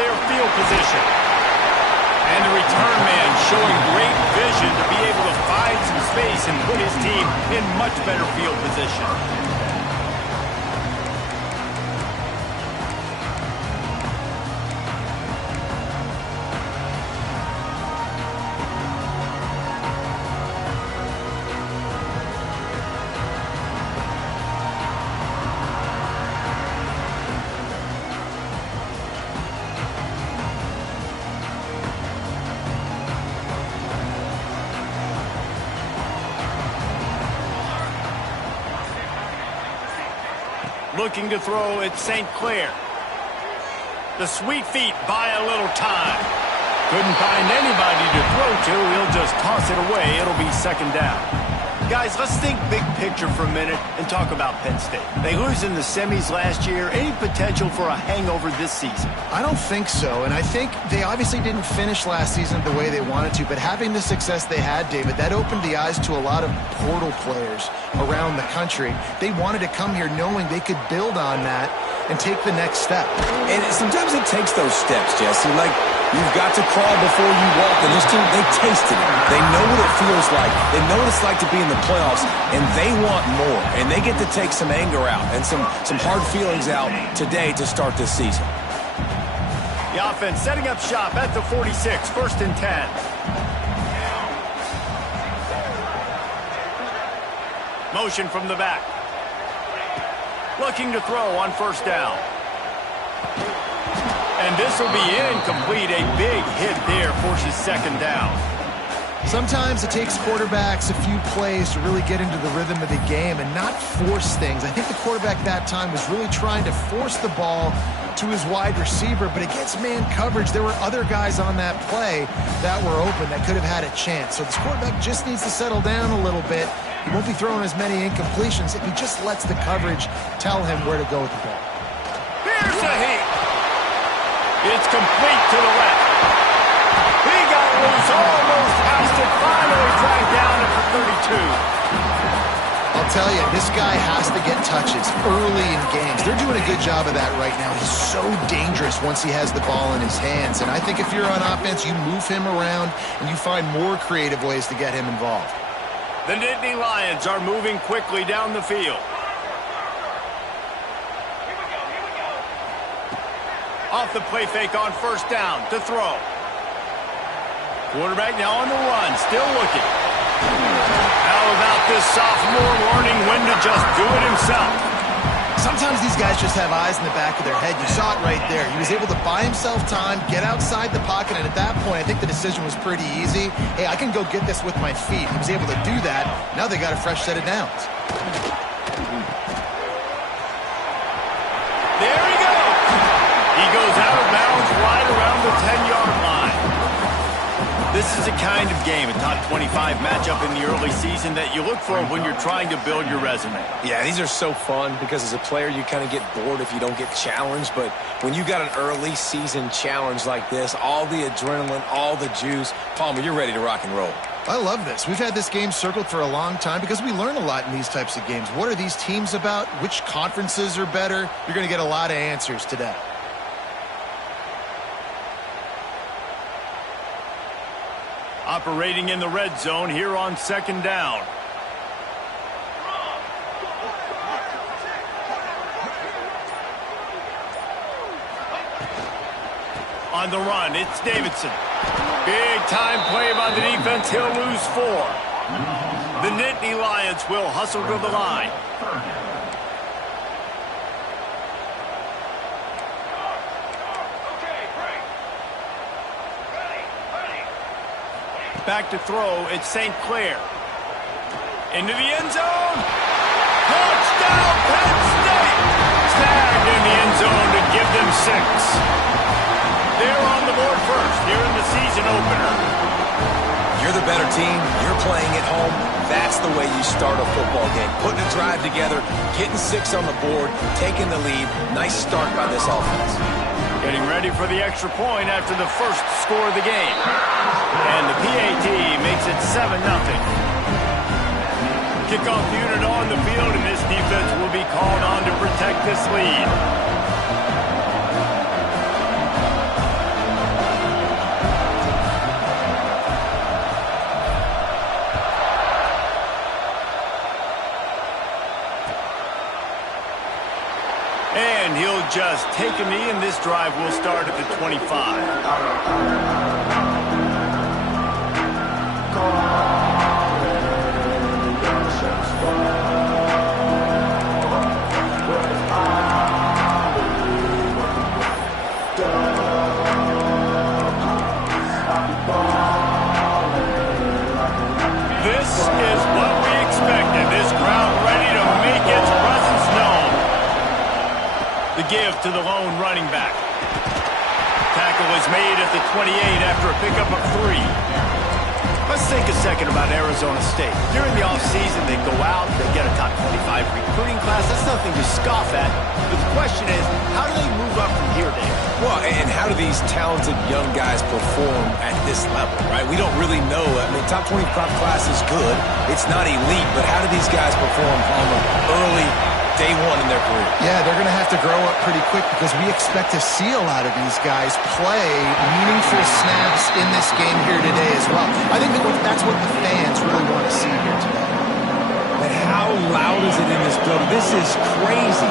their field position. And the return man showing great vision to be able to find some space and put his team in much better field position. Looking to throw at St. Clair. The sweet feet buy a little time. Couldn't find anybody to throw to. He'll just toss it away. It'll be second down. Guys, let's think big picture for a minute and talk about Penn State. They lose in the semis last year. Any potential for a hangover this season? I don't think so, and I think they obviously didn't finish last season the way they wanted to, but having the success they had, David, that opened the eyes to a lot of portal players around the country. They wanted to come here knowing they could build on that and take the next step. And sometimes it takes those steps, Jesse. Like, you've got to crawl before you walk. And this team, they tasted it. They know what it feels like. They know what it's like to be in the playoffs, and they want more. And they get to take some anger out and some hard feelings out today to start this season. The offense setting up shop at the 46, 1st and 10. Motion from the back. Looking to throw on 1st down. And this will be incomplete. A big hit there forces 2nd down. Sometimes it takes quarterbacks a few plays to really get into the rhythm of the game and not force things. I think the quarterback that time was really trying to force the ball to his wide receiver, but against man coverage, there were other guys on that play that were open that could have had a chance. So this quarterback just needs to settle down a little bit. He won't be throwing as many incompletions if he just lets the coverage tell him where to go with the ball. Here's a hit. It's complete to the left. He got loose, almost past it, finally dragged down at the 32. I'll tell you, this guy has to get touches early in games. They're doing a good job of that right now. He's so dangerous once he has the ball in his hands. And I think if you're on offense, you move him around and you find more creative ways to get him involved. The Nittany Lions are moving quickly down the field. Off the play fake on 1st down to throw. Quarterback now on the run, still looking. How about this sophomore learning when to just do it himself? Sometimes these guys just have eyes in the back of their head. You saw it right there. He was able to buy himself time, get outside the pocket, and at that point, I think the decision was pretty easy. Hey, I can go get this with my feet. He was able to do that. Now they got a fresh set of downs. There he goes. He goes out of bounds right around the 10-yard line. This is a kind of game, a top 25 matchup in the early season that you look for when you're trying to build your resume. Yeah, these are so fun because as a player, you kind of get bored if you don't get challenged. But when you got an early season challenge like this, all the adrenaline, all the juice, Palmer, you're ready to rock and roll. I love this. We've had this game circled for a long time because we learn a lot in these types of games. What are these teams about? Which conferences are better? You're going to get a lot of answers today. Operating in the red zone here on 2nd down. On the run, it's Davidson. Big time play by the defense. He'll lose 4. The Nittany Lions will hustle to the line. Back to throw, it's St. Clair. Into the end zone. Touchdown, Penn State! Snagged in the end zone to give them 6. They're on the board first here in the season opener. You're the better team. You're playing at home. That's the way you start a football game. Putting a drive together, getting 6 on the board, taking the lead. Nice start by this offense. Getting ready for the extra point after the first score of the game. And the PAT makes it 7-0. Kickoff unit on the field, and this defense will be called on to protect this lead. just take a knee, and this drive will start at the 25. This is what we expected. This crowd ready to make its presence known. The give to the lone running back. Tackle is made at the 28 after a pickup of 3. Let's think a second about Arizona State. During the offseason, they go out, they get a top 25 recruiting class. That's nothing to scoff at. But the question is, how do they move up from here, Dave? Well, and how do these talented young guys perform at this level, right? We don't really know. I mean, top 25 class is good. It's not elite, but how do these guys perform on the early day one in their career? Yeah, they're going to have to grow up pretty quick because we expect to see a lot of these guys play meaningful snaps in this game here today as well. I think that's what the fans really want to see here today. But how loud is it in this building? This is crazy.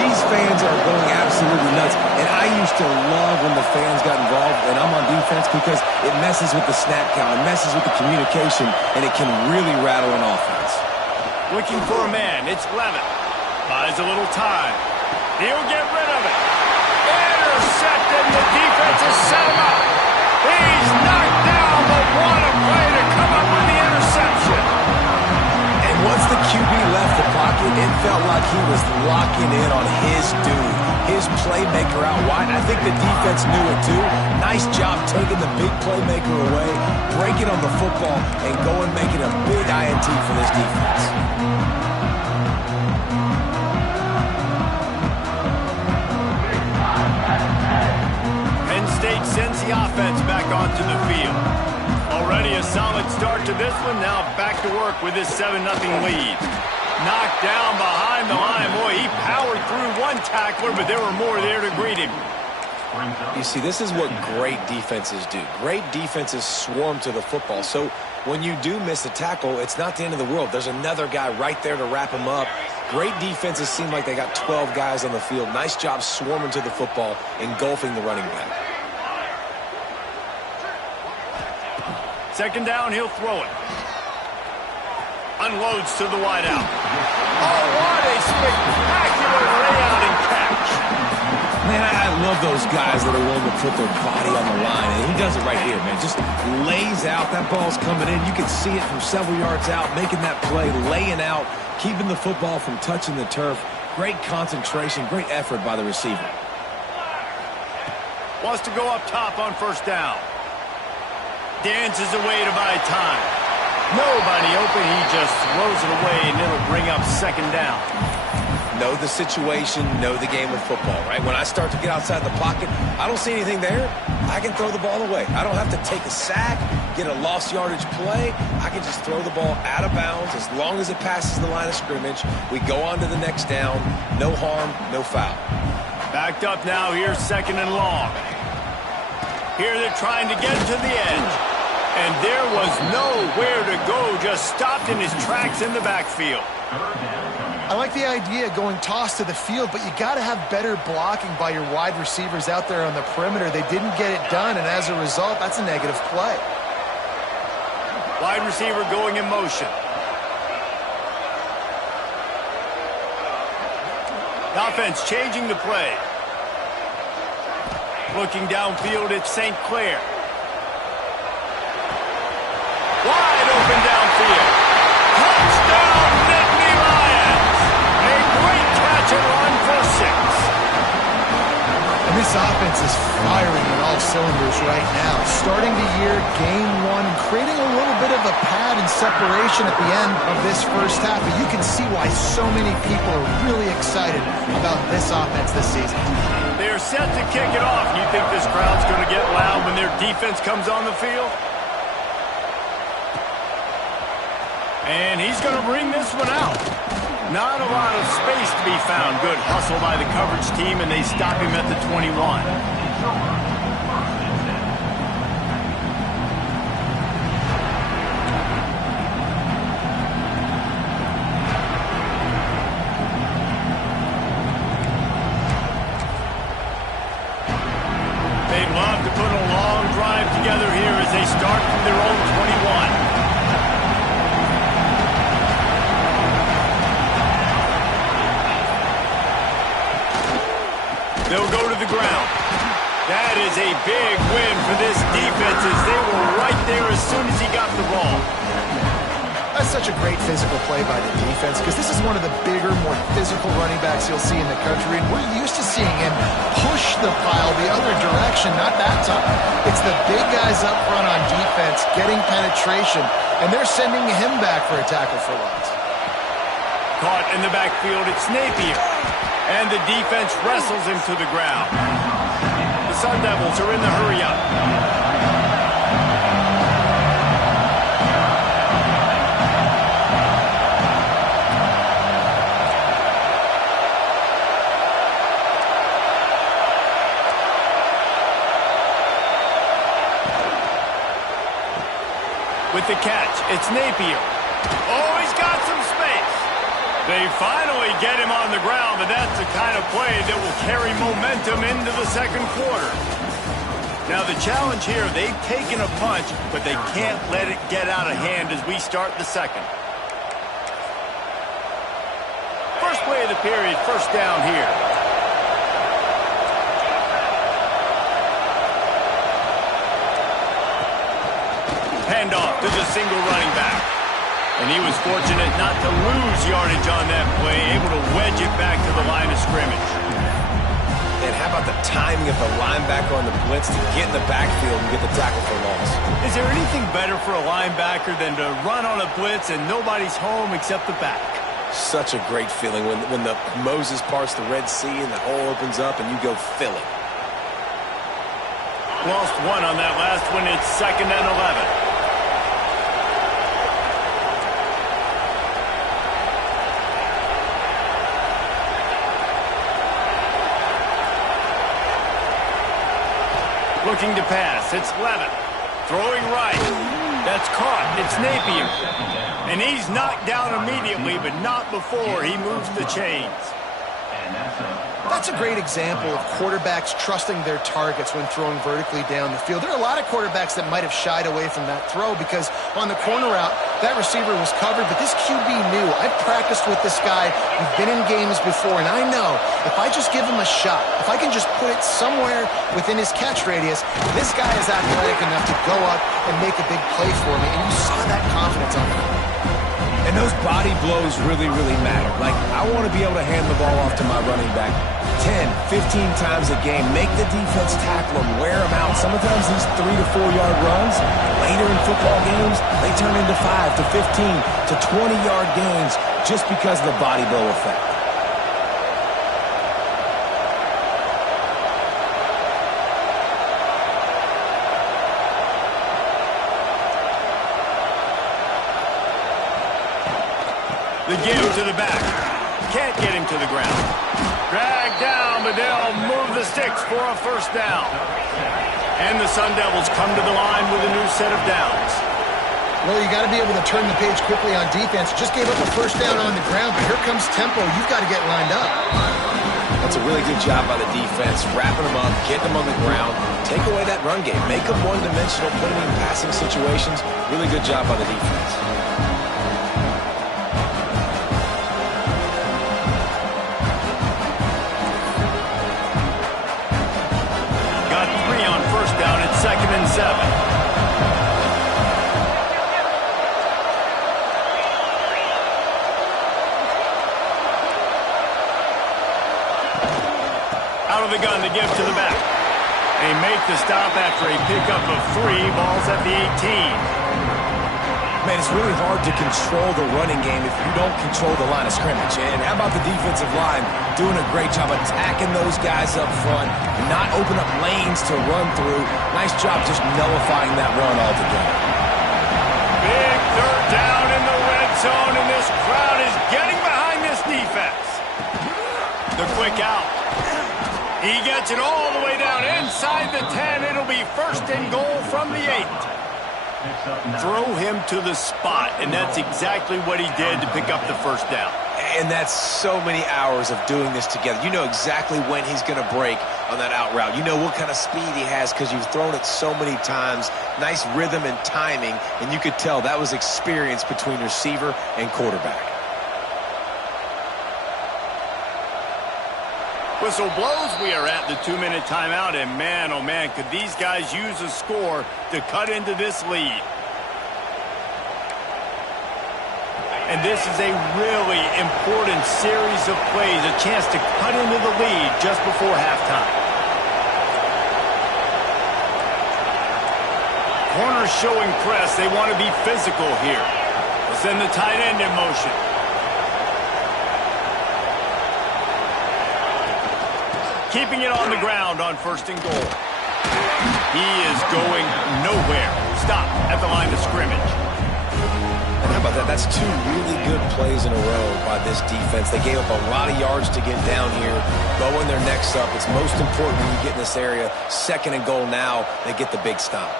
These fans are going absolutely nuts. And I used to love when the fans got involved, and I'm on defense, because it messes with the snap count, it messes with the communication, and it can really rattle an offense. Looking for a man. It's Levitt. Buys a little time. He'll get rid of it. Intercepted. The defense has set him up. He's knocked down, but what a play to come up with the interception. And once the QB left the pocket, it felt like he was locking in on his dude, his playmaker out wide. I think the defense knew it too. Nice job taking the big playmaker away, breaking on the football, and going making a big INT for this defense. State sends the offense back onto the field. Already a solid start to this one. Now back to work with this 7-0 lead. Knocked down behind the line. Boy, he powered through one tackler, but there were more there to greet him. You see, this is what great defenses do. Great defenses swarm to the football. So when you do miss a tackle, it's not the end of the world. There's another guy right there to wrap him up. Great defenses seem like they got 12 guys on the field. Nice job swarming to the football, engulfing the running back. Second down, he'll throw it. Unloads to the wideout. Oh, what a spectacular layout and catch. Man, I love those guys that are willing to put their body on the line. And he does it right here, man. Just lays out. That ball's coming in. You can see it from several yards out, making that play, laying out, keeping the football from touching the turf. Great concentration, great effort by the receiver. Wants to go up top on first down. Dances away to buy time. Nobody open. He just throws it away, and it'll bring up second down. Know the situation, know the game of football, right? When I start to get outside the pocket, I don't see anything there. I can throw the ball away. I don't have to take a sack, get a lost yardage play. I can just throw the ball out of bounds as long as it passes the line of scrimmage. We go on to the next down. No harm, no foul. Backed up now. Here's second and long. Here they're trying to get to the edge. And there was nowhere to go. Just stopped in his tracks in the backfield. I like the idea going toss to the field, but you got to have better blocking by your wide receivers out there on the perimeter. They didn't get it done, and as a result, that's a negative play. Wide receiver going in motion. The offense changing the play. Looking downfield, it's St. Clair. Wide open downfield. Touchdown, Nittany Lions. A great catch and run for 6. And this offense is firing on all cylinders right now. Starting the year, game one, and creating a little bit of a pad and separation at the end of this first half. But you can see why so many people are really excited about this offense this season. They're set to kick it off. You think this crowd's going to get loud when their defense comes on the field? And he's going to bring this one out. Not a lot of space to be found. Good hustle by the coverage team, and they stop him at the 21. love to put a long drive together here as they start from their own 21. They'll go to the ground. That is a big win for this defense as they were right there as soon as he got the ball. That's such a great physical play by the defense because this is one of the bigger, more physical running backs you'll see in the country, and we're used to seeing him push the pile the other direction, not that time. It's the big guys up front on defense getting penetration, and they're sending him back for a tackle for loss. Caught in the backfield, it's Napier, and the defense wrestles him to the ground. The Sun Devils are in the hurry-up. With the catch, it's Napier. Oh, he's got some space. They finally get him on the ground, but that's the kind of play that will carry momentum into the second quarter. Now the challenge here, they've taken a punch, but they can't let it get out of hand as we start the second. First play of the period, first down here. Handoff to the single running back. And he was fortunate not to lose yardage on that play, able to wedge it back to the line of scrimmage. And how about the timing of the linebacker on the blitz to get in the backfield and get the tackle for loss? Is there anything better for a linebacker than to run on a blitz and nobody's home except the back? Such a great feeling when the Moses parts the Red Sea and the hole opens up and you go fill it. Lost one on that last one. It's 2nd and 11. Looking to pass. It's Levitt. Throwing right. That's caught. It's Napier. And he's knocked down immediately, but not before he moves the chains. That's a great example of quarterbacks trusting their targets when throwing vertically down the field. There are a lot of quarterbacks that might have shied away from that throw because on the corner route, that receiver was covered, but this QB knew. I've practiced with this guy. We've been in games before, and I know if I just give him a shot, if I can just put it somewhere within his catch radius, this guy is athletic enough to go up and make a big play for me, and you saw that confidence on him. And those body blows really, really matter. Like, I want to be able to hand the ball off to my running back 10, 15 times a game. Make the defense tackle him, wear him out. Sometimes these 3 to 4 yard runs, later in football games, they turn into 5 to 15 to 20 yard gains just because of the body blow effect. The give to the back. Can't get him to the ground. Dragged down, but they'll move the sticks for a first down. And the Sun Devils come to the line with a new set of downs. Well, you got to be able to turn the page quickly on defense. Just gave up a first down on the ground, but here comes tempo. You've got to get lined up. That's a really good job by the defense, wrapping them up, getting them on the ground. Take away that run game. Make them one-dimensional, put them in passing situations. Really good job by the defense. Down at 2nd and 7. Out of the gun to give to the back. They make the stop after a pickup of 3 balls at the 18. Man, it's really hard to control the running game if you don't control the line of scrimmage. And how about the defensive line doing a great job attacking those guys up front, not open up lanes to run through. Nice job just nullifying that run altogether. Big 3rd down in the red zone, and this crowd is getting behind this defense. The quick out. He gets it all the way down inside the 10. It'll be 1st and goal from the 8. Throw him to the spot, and that's exactly what he did to pick up the first down. And that's so many hours of doing this together. You know exactly when he's going to break, on that out route. You know what kind of speed he has because you've thrown it so many times. Nice rhythm and timing, and you could tell that was experience between receiver and quarterback. Whistle blows. We are at the 2-minute timeout, and man, oh man, could these guys use a score to cut into this lead. And this is a really important series of plays, a chance to cut into the lead just before halftime. Corners showing press. They want to be physical here. They'll send the tight end in motion. Keeping it on the ground on 1st and goal. He is going nowhere. Stop at the line of scrimmage. And how about that? That's 2 really good plays in a row by this defense. They gave up a lot of yards to get down here, bowing their necks up. It's most important when you get in this area. 2nd and goal now, they get the big stop.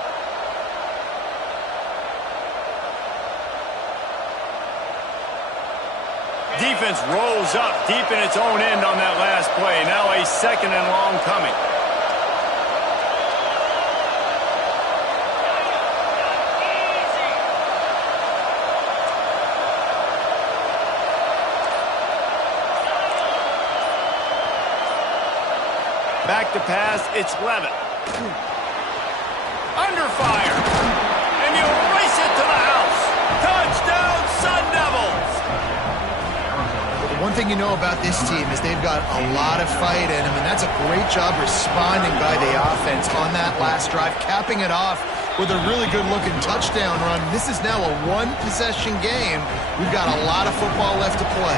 Defense rolls up deep in its own end on that last play. Now a 2nd and long coming. Back to pass, it's Levitt. Under fire. And you race it to the house. Touchdown, Sun Devils. One thing you know about this team is they've got a lot of fight in them, and that's a great job responding by the offense on that last drive, capping it off with a really good-looking touchdown run. This is now a 1-possession game. We've got a lot of football left to play.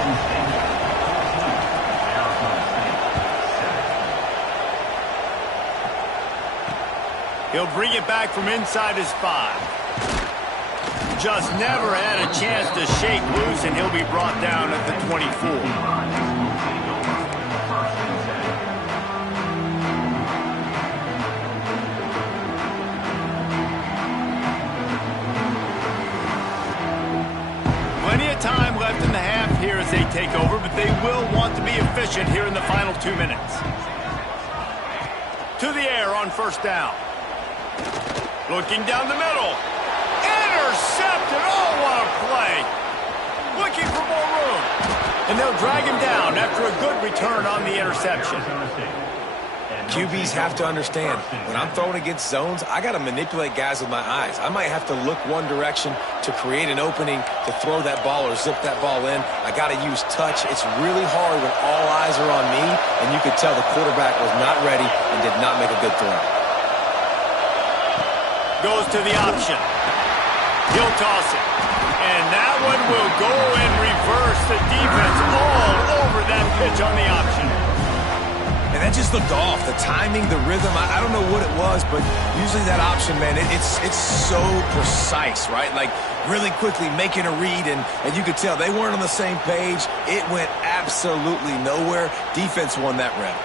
He'll bring it back from inside his 5. Just never had a chance to shake loose, and he'll be brought down at the 24. Plenty of time left in the half here as they take over, but they will want to be efficient here in the final 2 minutes. To the air on 1st down. Looking down the middle. Intercepted. Oh, what a play. Looking for more room. And they'll drag him down after a good return on the interception. QBs have to understand, when I'm throwing against zones, I got to manipulate guys with my eyes. I might have to look one direction to create an opening to throw that ball or zip that ball in. I got to use touch. It's really hard when all eyes are on me, and you could tell the quarterback was not ready and did not make a good throw. Goes to the option. He'll toss it. And that one will go in reverse. The defense all over that pitch on the option. And that just looked off. The timing, the rhythm, I don't know what it was, but usually that option, man, it's so precise, right? Like really quickly making a read, and you could tell they weren't on the same page. It went absolutely nowhere. Defense won that rep.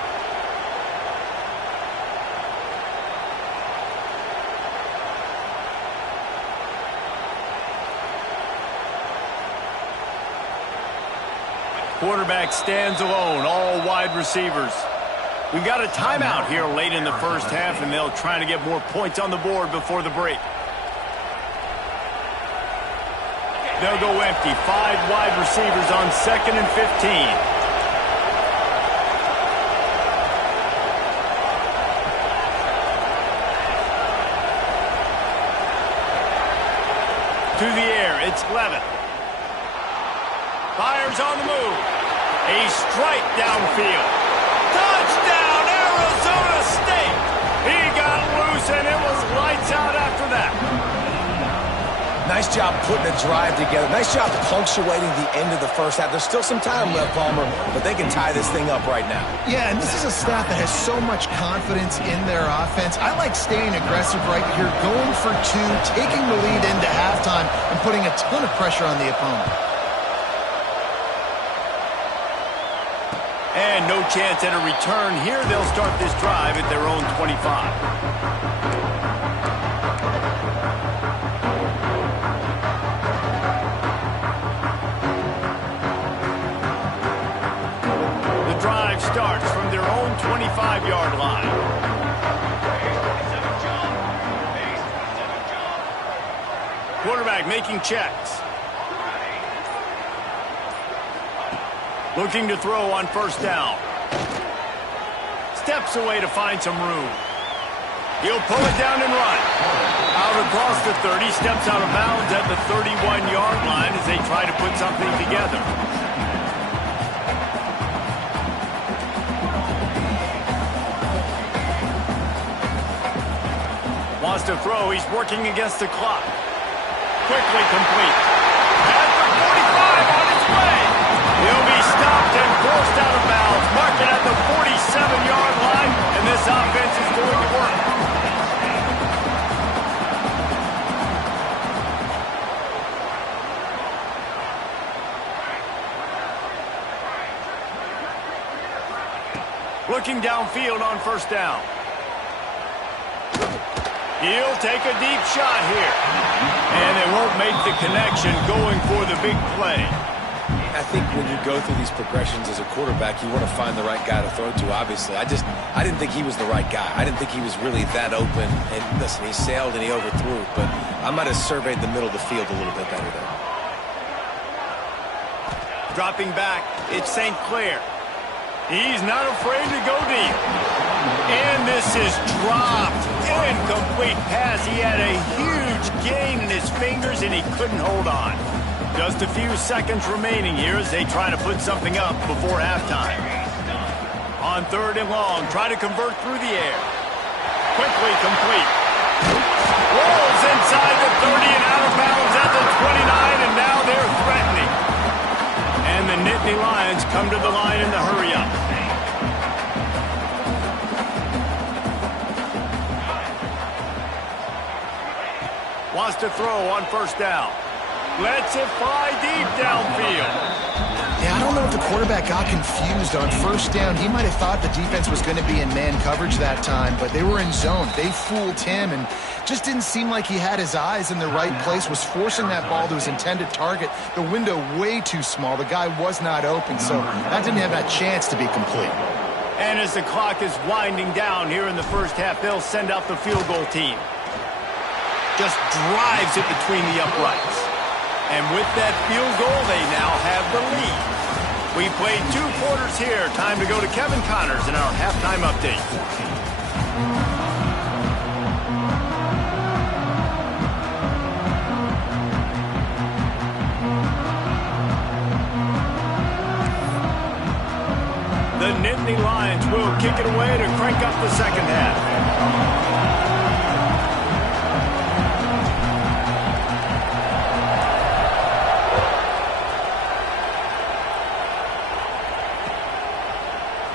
Quarterback stands alone, all wide receivers. We've got a timeout here late in the first half, and they'll try to get more points on the board before the break. They'll go empty. 5 wide receivers on 2nd and 15. To the air, it's Levitt. Fires on the move. A strike downfield. Touchdown, Arizona State. He got loose, and it was lights out after that. Nice job putting a drive together. Nice job punctuating the end of the first half. There's still some time left, Palmer, but they can tie this thing up right now. Yeah, and this is a staff that has so much confidence in their offense. I like staying aggressive right here, going for 2, taking the lead into halftime, and putting a ton of pressure on the opponent. And no chance at a return here. They'll start this drive at their own 25. The drive starts from their own 25-yard line. Quarterback making checks. Looking to throw on first down. Steps away to find some room. He'll pull it down and run. Out across the 30, steps out of bounds at the 31-yard line as they try to put something together. Wants to throw. He's working against the clock. Quickly complete. At the 45 on its way. He'll be stopped and forced out of bounds. Mark it at the 47-yard line, and this offense is going to work. Looking downfield on first down. He'll take a deep shot here. And they won't make the connection going for the big play. I think when you go through these progressions as a quarterback, you want to find the right guy to throw to, obviously. I didn't think he was the right guy. I didn't think he was really that open. And listen, he sailed and he overthrew it, but I might have surveyed the middle of the field a little bit better there. Dropping back, it's St. Clair. He's not afraid to go deep. And this is dropped. Incomplete pass. He had a huge gain in his fingers, and he couldn't hold on. Just a few seconds remaining here as they try to put something up before halftime. On third and long, try to convert through the air. Quickly complete. Rolls inside the 30 and out of bounds at the 29, and now they're threatening. And the Nittany Lions come to the line in the hurry-up. Wants to throw on first down. Lets it fly deep downfield. Yeah, I don't know if the quarterback got confused on first down. He might have thought the defense was going to be in man coverage that time, but they were in zone. They fooled him and just didn't seem like he had his eyes in the right place, was forcing that ball to his intended target. The window way too small. The guy was not open, so that didn't have that chance to be complete. And as the clock is winding down here in the first half, they'll send out the field goal team. Just drives it between the uprights. And with that field goal, they now have the lead. We played 2 quarters here. Time to go to Kevin Connors in our halftime update. The Nittany Lions will kick it away to crank up the second half.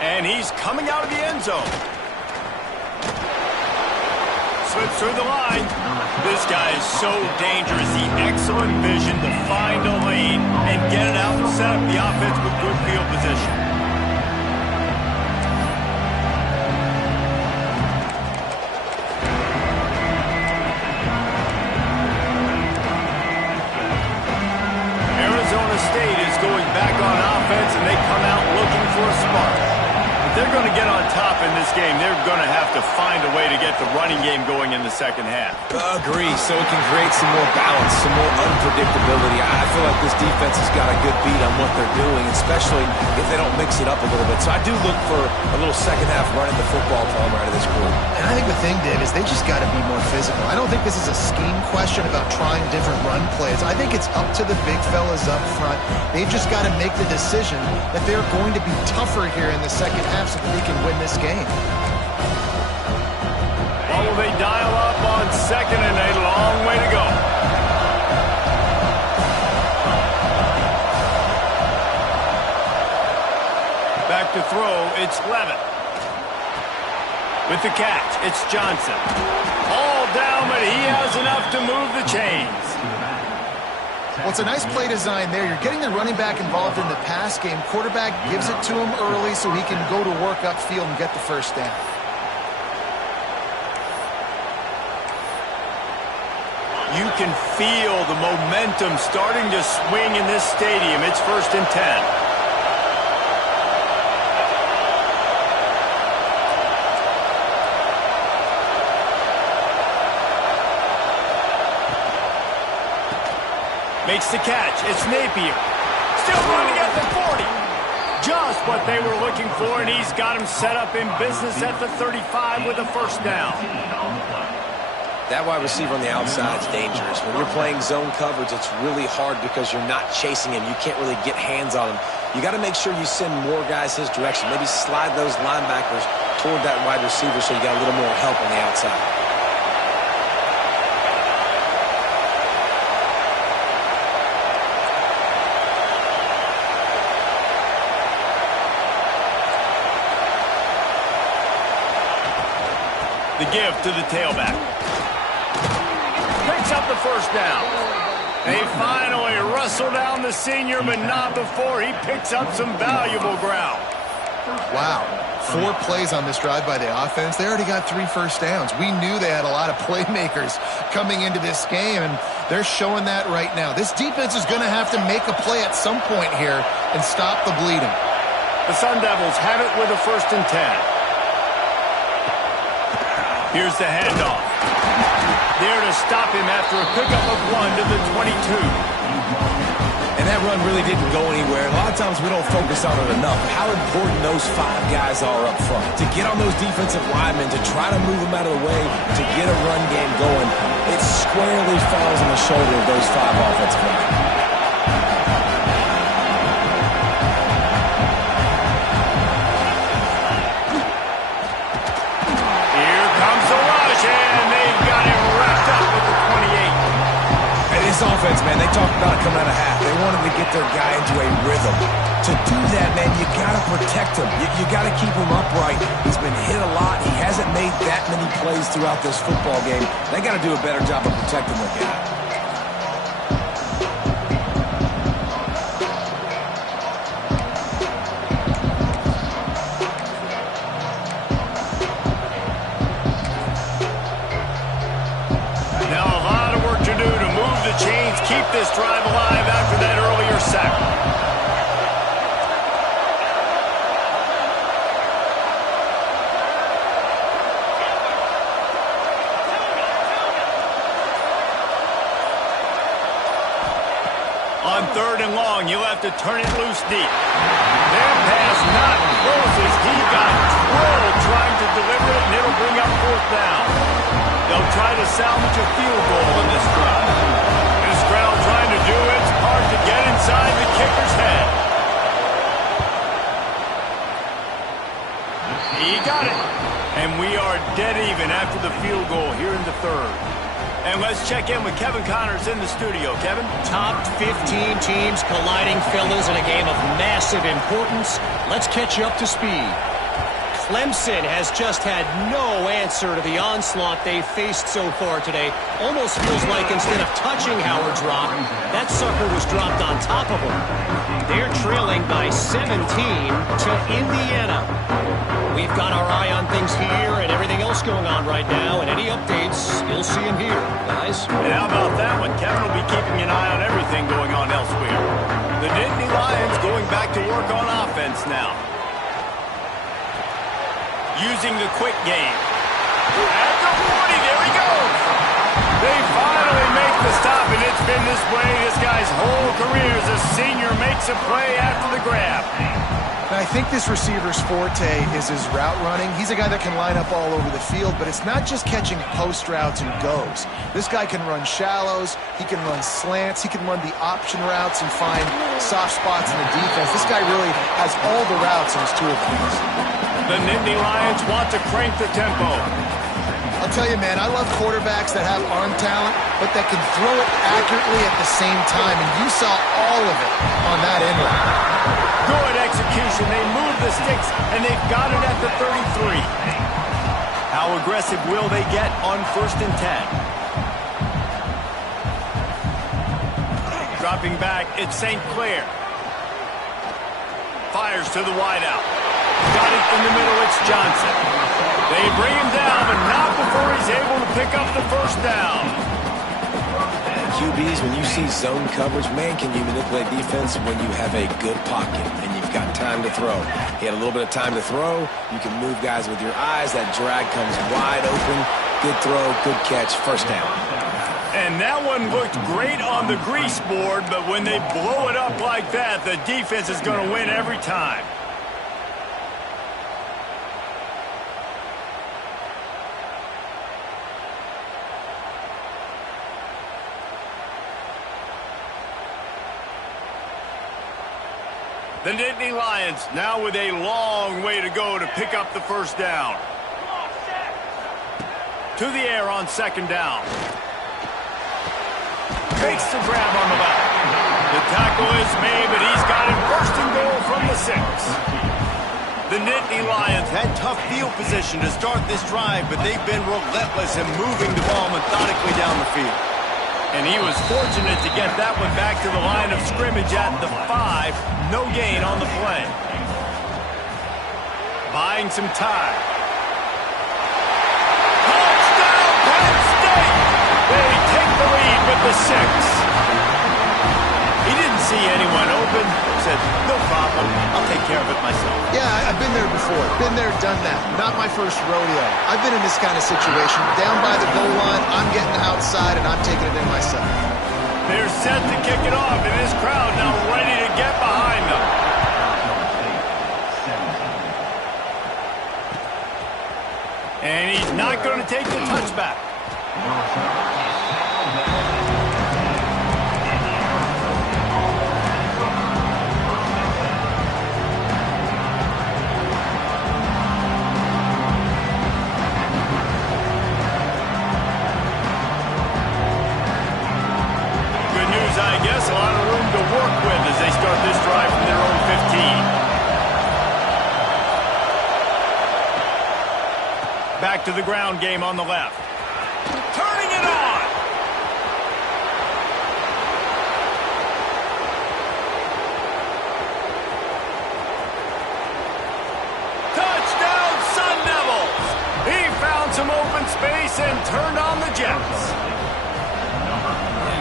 And he's coming out of the end zone. Slips through the line. This guy is so dangerous. The excellent vision to find a lane and get it out and set up the offense with good field position. Arizona State is going back on offense, and they come out looking for a spark. If they're going to get on top in this game, they're going to have to find a way to get the running game going in the second half. Agree, so it can create some more balance, some more unpredictability. I feel like this defense has got a good beat on what they're doing, especially if they don't mix it up a little bit. So I do look for a little second half running the football Palmer out of this group. And I think the thing, Dave, is they just got to be more physical. I don't think this is a scheme question about trying different run plays. I think it's up to the big fellas up front. They've just got to make the decision that they're going to be tougher here in the second half so that they can win this game. What will they dial up on second and a long way to go? Back to throw, it's Levitt. With the catch, it's Johnson. All down, but he has enough to move the chains. Well, it's a nice play design there. You're getting the running back involved in the pass game. Quarterback gives it to him early so he can go to work upfield and get the first down. You can feel the momentum starting to swing in this stadium. It's 1st and 10. Makes the catch. It's Napier. Still running at the 40. Just what they were looking for, and he's got him set up in business at the 35 with a first down. That wide receiver on the outside is dangerous. When you're playing zone coverage, it's really hard because you're not chasing him. You can't really get hands on him. You got to make sure you send more guys his direction. Maybe slide those linebackers toward that wide receiver so you got a little more help on the outside. The give to the tailback. Picks up the first down. They finally wrestle down the senior, but not before he picks up some valuable ground. Wow. 4 plays on this drive by the offense. They already got 3 first downs. We knew they had a lot of playmakers coming into this game, and they're showing that right now. This defense is going to have to make a play at some point here and stop the bleeding. The Sun Devils have it with a 1st and 10. Here's the handoff. There to stop him after a pickup of 1 to the 22. And that run really didn't go anywhere. A lot of times we don't focus on it enough. How important those 5 guys are up front. To get on those defensive linemen, to try to move them out of the way, to get a run game going, it squarely falls on the shoulder of those 5 offensive linemen. This offense, man, they talked about it coming out of half. They wanted to get their guy into a rhythm. To do that, man, you got to protect him. You got to keep him upright. He's been hit a lot. He hasn't made that many plays throughout this football game. They got to do a better job of protecting their guy. Keep this drive alive after that earlier sack. On 3rd and long, you'll have to turn it loose deep. Their pass not close as he got twirled trying to deliver it, and it'll bring up 4th down. They'll try to salvage a field goal on this drive. Crowd trying to do it. It's hard to get inside the kicker's head. He got it. And we are dead even after the field goal here in the 3rd. And let's check in with Kevin Connors in the studio. Kevin? Top 15 teams colliding, fellas, in a game of massive importance. Let's catch you up to speed. Clemson has just had no answer to the onslaught they've faced so far today. Almost feels like instead of touching Howard's Rock, that sucker was dropped on top of him. They're trailing by 17 to Indiana. We've got our eye on things here and everything else going on right now, and any updates, you'll see them here, guys. And how about that one? Kevin will be keeping an eye on everything going on elsewhere. The Nittany Lions going back to work on offense now. Using the quick game. At the 40, there he goes. They finally make the stop, and it's been this way this guy's whole career as a senior makes a play after the grab. And I think this receiver's forte is his route running. He's a guy that can line up all over the field, but it's not just catching post routes and goes. This guy can run shallows, he can run slants, he can run the option routes and find soft spots in the defense. This guy really has all the routes in his toolbox. The Nittany Lions want to crank the tempo. I'll tell you, man, I love quarterbacks that have arm talent, but that can throw it accurately at the same time, and you saw all of it on that end route. Good execution. They move the sticks, and they've got it at the 33. How aggressive will they get on 1st and 10? Dropping back, it's St. Clair. Fires to the wideout. Got it in the middle, it's Johnson. They bring him down, but not before he's able to pick up the 1st down. QBs, when you see zone coverage, man, can you manipulate defense when you have a good pocket and you've got time to throw. He had a little bit of time to throw. You can move guys with your eyes. That drag comes wide open. Good throw, good catch, 1st down. And that one looked great on the grease board, but when they blow it up like that, the defense is going to win every time. The Nittany Lions now with a long way to go to pick up the first down. To the air on second down. Makes the grab on the left. The tackle is made, but he's got it first and goal from the 6. The Nittany Lions had tough field position to start this drive, but they've been relentless in moving the ball methodically down the field. And he was fortunate to get that one back to the line of scrimmage at the 5. No gain on the play. Buying some time. Touchdown, Penn State! They take the lead with the 6. He didn't see anyone open. Said, no problem. I'll take care of it myself. Yeah, I've been there before. Been there, done that. Not my first rodeo. I've been in this kind of situation. Down by the goal line, I'm getting outside, and I'm taking it in myself. They're set to kick it off, and this crowd now ready to get behind them. And he's not going to take the touchback. I guess a lot of room to work with as they start this drive from their own 15. Back to the ground game on the left. Turning it on. Touchdown, Sun Devils. He found some open space and turned on the Jets.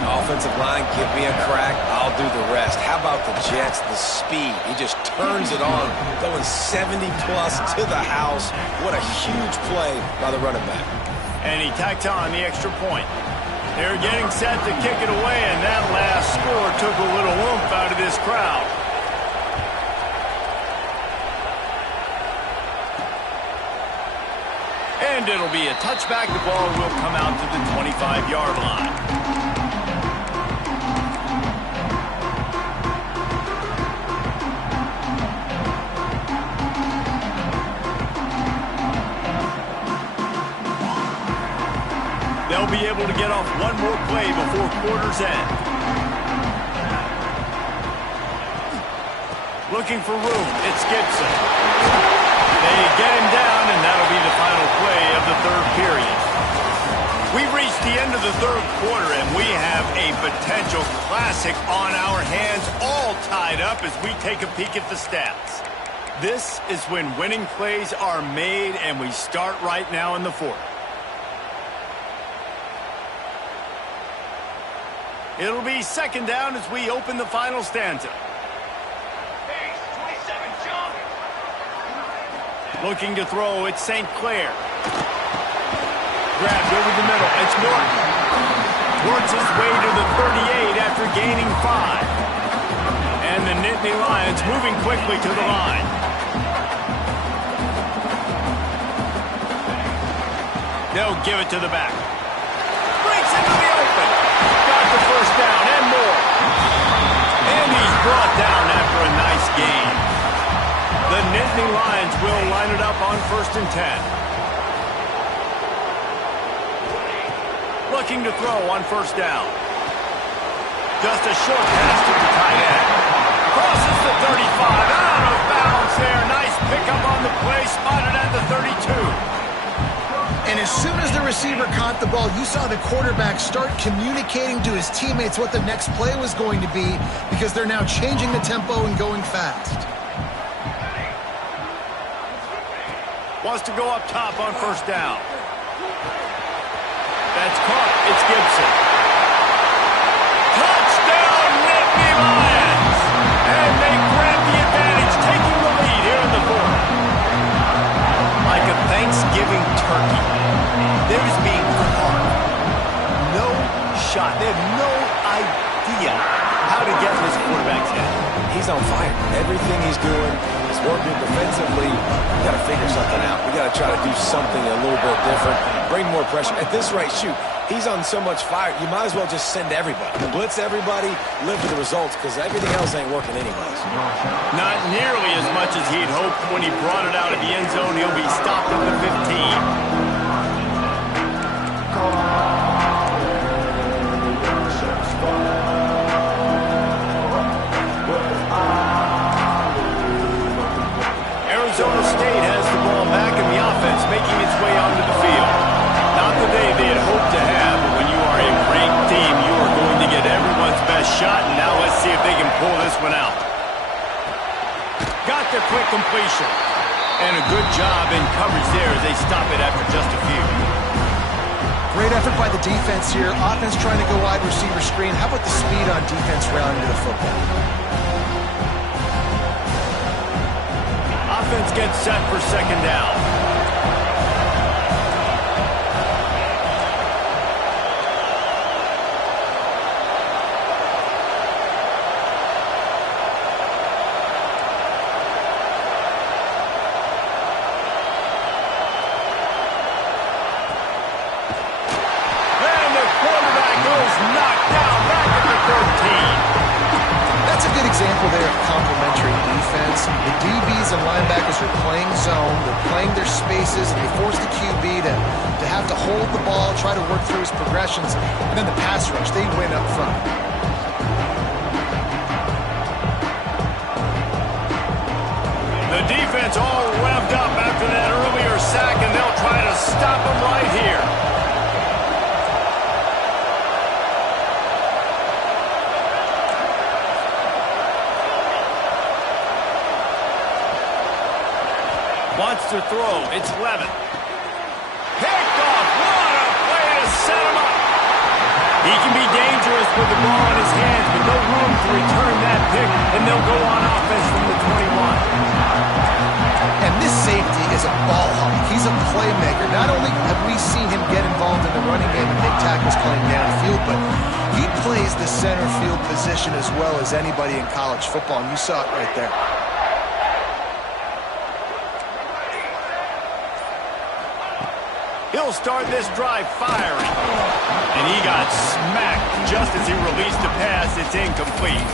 Offensive line, give me a crack, I'll do the rest. How about the Jets, the speed? He just turns it on, going 70-plus to the house. What a huge play by the running back. And he tacked on the extra point. They're getting set to kick it away, and that last score took a little oomph out of this crowd. And it'll be a touchback. The ball will come out to the 25-yard line. They'll be able to get off one more play before quarter's end. Looking for room, it's Gibson. They get him down, and that'll be the final play of the third period. We've reached the end of the third quarter, and we have a potential classic on our hands, all tied up as we take a peek at the stats. This is when winning plays are made, and we start right now in the fourth. It'll be second down as we open the final stanza. Looking to throw, it's St. Clair. Grabbed over the middle, it's Norton. Works his way to the 38 after gaining 5. And the Nittany Lions moving quickly to the line. They'll give it to the back. Breaks into the open. Got the first down and more. And he's brought down after a nice gain. The Nittany Lions will line it up on 1st and 10. Looking to throw on 1st down. Just a short pass to the tight end. Crosses the 35. Out of bounds there. Nice pickup on the play. Spotted at the 32. And as soon as the receiver caught the ball, you saw the quarterback start communicating to his teammates what the next play was going to be, because they're now changing the tempo and going fast. Wants to go up top on 1st down. That's caught. It's Gibson. Touchdown, Nittany Lions! And they grab the advantage, taking the lead here in the fourth. Like a Thanksgiving turkey, there's being carved. No he's on fire. Everything he's doing is working defensively. We got to figure something out. We got to try to do something a little bit different, bring more pressure. At this rate, shoot, he's on so much fire, you might as well just send everybody. Blitz everybody, live for the results, because everything else ain't working anyways. Not nearly as much as he'd hoped when he brought it out of the end zone. He'll be stopped at the 15. Arizona State has the ball back in the offense, making its way onto the field. Not the day they had hoped to have, but when you are a ranked team, you are going to get everyone's best shot, and now let's see if they can pull this one out. Got the quick completion. And a good job in coverage there as they stop it after just a few. Great effort by the defense here. Offense trying to go wide receiver screen. How about the speed on defense rounding to the football? Offense gets set for second down. And the quarterback goes knocked down back at the 13. That's a good example there of complementary defense. The DBs and linebackers are playing zone, they're playing their spaces, and they force the QB to have to hold the ball, try to work through his progressions, and then the pass rush, they win up front. The defense all revved up after that earlier sack, and they'll try to stop him right here. Wants to throw. It's Levin. Picked off. What a play to set him up. He can be dangerous with the ball in his hands, but no room to return that pick, and they'll go on offense from the 21. And this safety is a ball hawk. He's a playmaker. Not only have we seen him get involved in the running game and make tackles playing downfield, but he plays the center field position as well as anybody in college football, and you saw it right there. He'll start this drive firing. And he got smacked just as he released the pass. It's incomplete.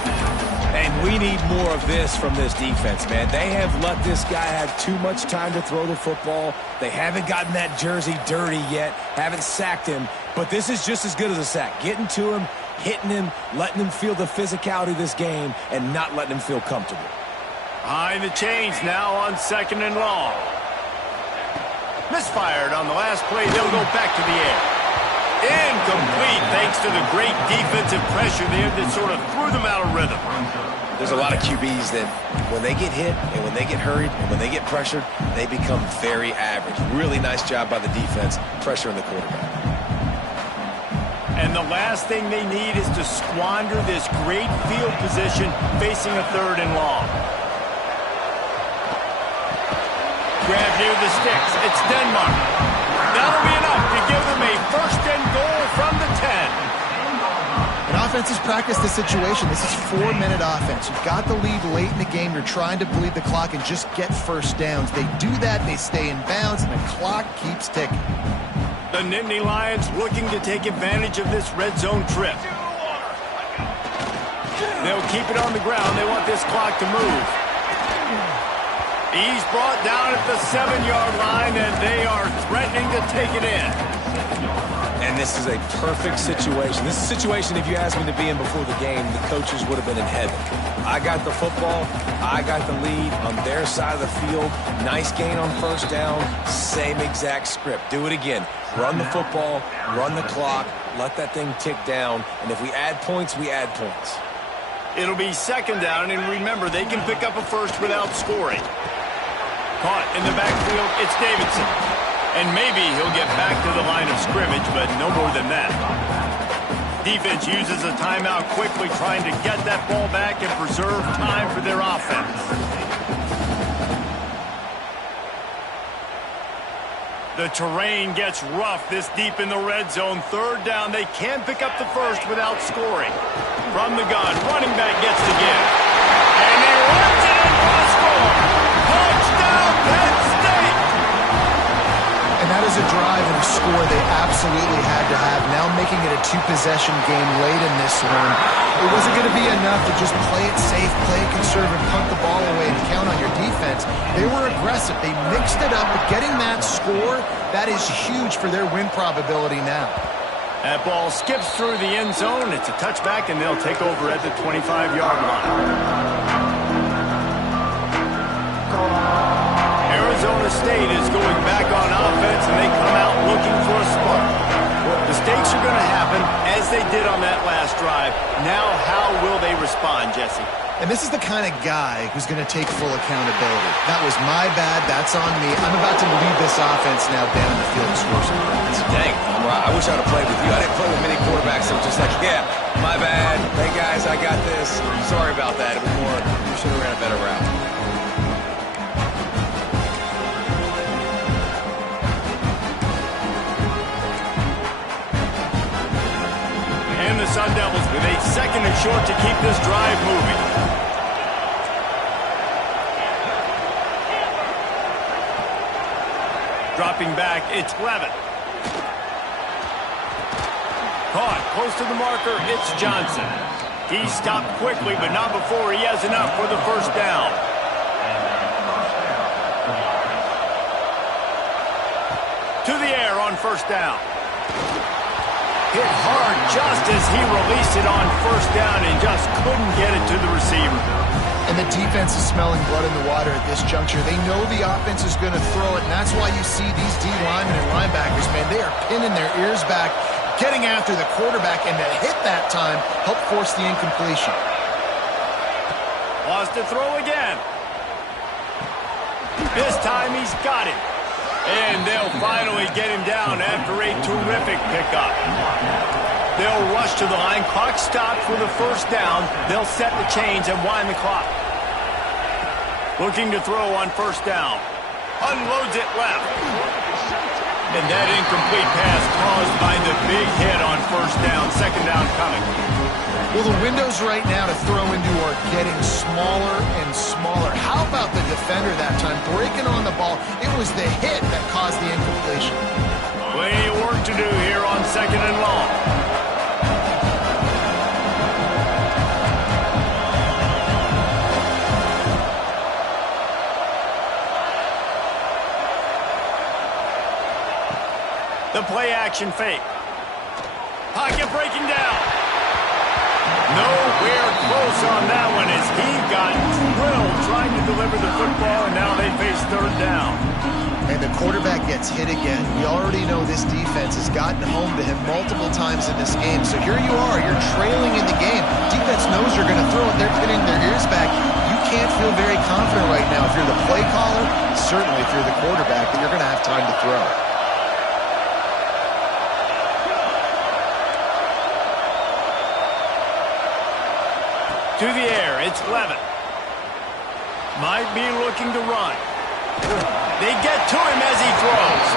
And we need more of this from this defense, man. They have let this guy have too much time to throw the football. They haven't gotten that jersey dirty yet, haven't sacked him. But this is just as good as a sack. Getting to him, hitting him, letting him feel the physicality of this game, and not letting him feel comfortable. Behind the chains now on second and long. Misfired on the last play. They'll go back to the air. Incomplete thanks to the great defensive pressure there that sort of threw them out of rhythm. There's a lot of QBs that when they get hit and when they get hurried and when they get pressured, they become very average. Really nice job by the defense pressuring the quarterback. And the last thing they need is to squander this great field position facing a third and long. Grab near the sticks. It's Denmark. That'll be enough to give them a first and goal from the 10. And offenses practice this situation. This is 4-minute offense. You've got the lead late in the game. You're trying to bleed the clock and just get first downs. They do that. They stay in bounds, and the clock keeps ticking. The Nittany Lions looking to take advantage of this red zone trip. They'll keep it on the ground. They want this clock to move. He's brought down at the 7-yard line, and they are threatening to take it in. And this is a perfect situation. This is a situation, if you asked me to be in before the game, the coaches would have been in heaven. I got the football. I got the lead on their side of the field. Nice gain on first down. Same exact script. Do it again. Run the football, run the clock, let that thing tick down, and if we add points, we add points. It'll be second down, and remember, they can pick up a first without scoring. Caught in the backfield, it's Davidson. And maybe he'll get back to the line of scrimmage, but no more than that. Defense uses a timeout quickly, trying to get that ball back and preserve time for their offense. The terrain gets rough this deep in the red zone. Third down, they can pick up the first without scoring. From the gun, running back gets the give. And he runs it in for a score. Touchdown, Penn State! And that is a drive and a score they absolutely had to have. Now making it a two-possession game late in this one. It wasn't going to be enough to just play it safe, play it conservative, punt the ball away, and count on your defense. They were aggressive. They mixed it up, but getting that score, that is huge for their win probability now. That ball skips through the end zone. It's a touchback, and they'll take over at the 25-yard line. Arizona State is going back on offense, and they come out looking for a spark. Mistakes are going to happen, as they did on that last drive. Now, how will they respond, Jesse? And this is the kind of guy who's going to take full accountability. That was my bad. That's on me. I'm about to lead this offense now down the field and score some points. Dang, I wish I'd have played with you. I didn't play with many quarterbacks that were just like, yeah, my bad. Hey, guys, I got this. Sorry about that. It was more, you should have ran a better route. And the Sun Devils with a second and short to keep this drive moving. Dropping back, it's Levitt. Caught close to the marker, it's Johnson. He stopped quickly, but not before he has enough for the first down. To the air on first down. Hit hard just as he released it on first down and just couldn't get it to the receiver. And the defense is smelling blood in the water at this juncture. They know the offense is going to throw it, and that's why you see these D linemen and linebackers, man, they are pinning their ears back, getting after the quarterback, and the hit that time helped force the incompletion. Wants to throw again. This time he's got it. And they'll finally get him down after a terrific pickup. They'll rush to the line. Clock stopped for the first down. They'll set the chains and wind the clock. Looking to throw on first down. Unloads it left. And that incomplete pass caused by the big hit on first down. Second down coming. Well, the windows right now to throw into are getting smaller and smaller. How about the defender that time breaking on the ball? It was the hit that caused the incompletion. Plenty of work to do here on second and long. The play action fake. Pocket breaking down. Nowhere close on that one as he got drilled trying to deliver the football, and now they face third down. And the quarterback gets hit again. We already know this defense has gotten home to him multiple times in this game. So here you are, you're trailing in the game. Defense knows you're going to throw it. They're pinning their ears back. You can't feel very confident right now if you're the play caller, certainly if you're the quarterback, that you're going to have time to throw. To the air, it's Levitt. Might be looking to run. They get to him as he throws.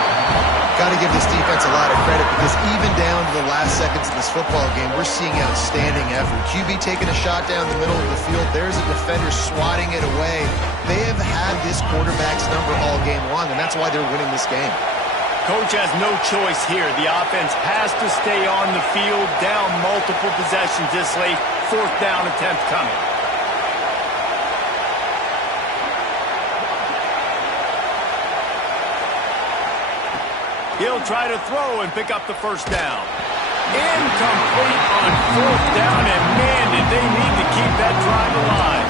Got to give this defense a lot of credit because even down to the last seconds of this football game, we're seeing outstanding effort. QB taking a shot down the middle of the field. There's a defender swatting it away. They have had this quarterback's number all game long, and that's why they're winning this game. Coach has no choice here. The offense has to stay on the field, down multiple possessions this late. Fourth down attempt coming. He'll try to throw and pick up the first down. Incomplete on fourth down, and man, did they need to keep that drive alive.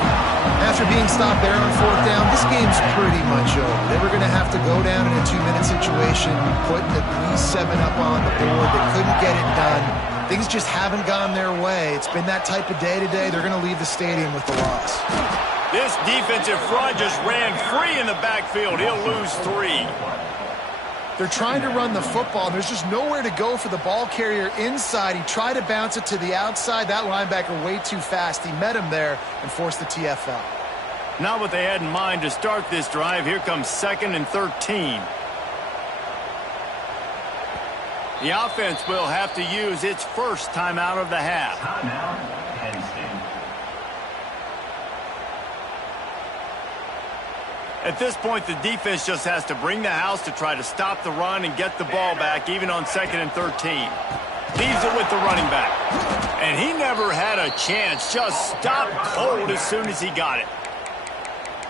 After being stopped there on fourth down, this game's pretty much over. They were going to have to go down in a 2-minute situation, putting at least 7 up on the board. They couldn't get it done. Things just haven't gone their way. It's been that type of day today. They're going to leave the stadium with the loss. This defensive front just ran free in the backfield. He'll lose 3. They're trying to run the football, and there's just nowhere to go for the ball carrier inside. He tried to bounce it to the outside. That linebacker way too fast. He met him there and forced the TFL. Not what they had in mind to start this drive. Here comes 2nd and 13. The offense will have to use its first timeout of the half. Timeout, Penn State. At this point, the defense just has to bring the house to try to stop the run and get the ball back, even on 2nd and 13. Leaves it with the running back. And he never had a chance. Just stopped cold as soon as he got it.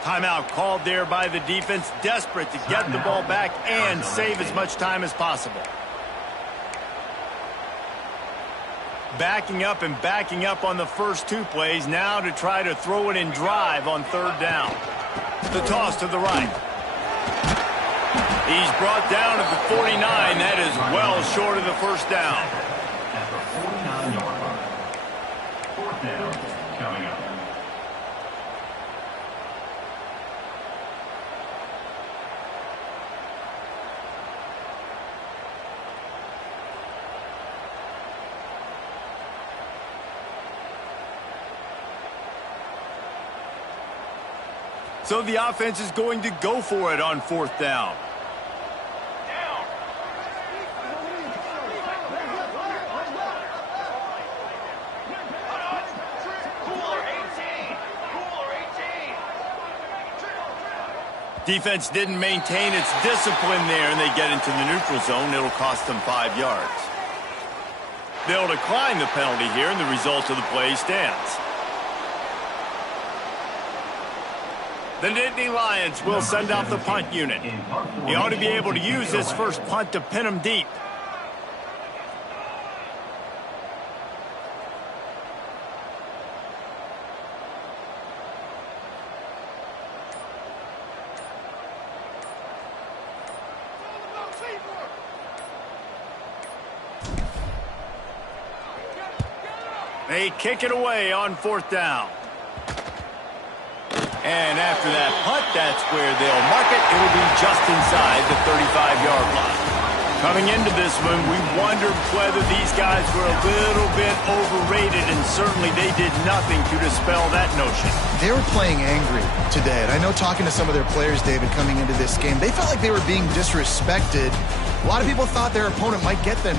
Timeout called there by the defense, desperate to get the ball back and save as much time as possible. Backing up and backing up on the first 2 plays, now to try to throw it in drive on 3rd down. The toss to the right. He's brought down at the 49. That is well short of the first down. At the 49-yard line. 4th down coming up. So the offense is going to go for it on 4th down. Defense didn't maintain its discipline there, and they get into the neutral zone. It'll cost them 5 yards. They'll decline the penalty here, and the result of the play stands. The Nittany Lions will send out the punt unit. He ought to be able to use this first punt to pin him deep. They kick it away on 4th down. And after that punt, that's where they'll mark it. It'll be just inside the 35-yard line. Coming into this one, we wondered whether these guys were a little bit overrated, and certainly they did nothing to dispel that notion. They were playing angry today, and I know talking to some of their players, David, coming into this game, they felt like they were being disrespected. A lot of people thought their opponent might get them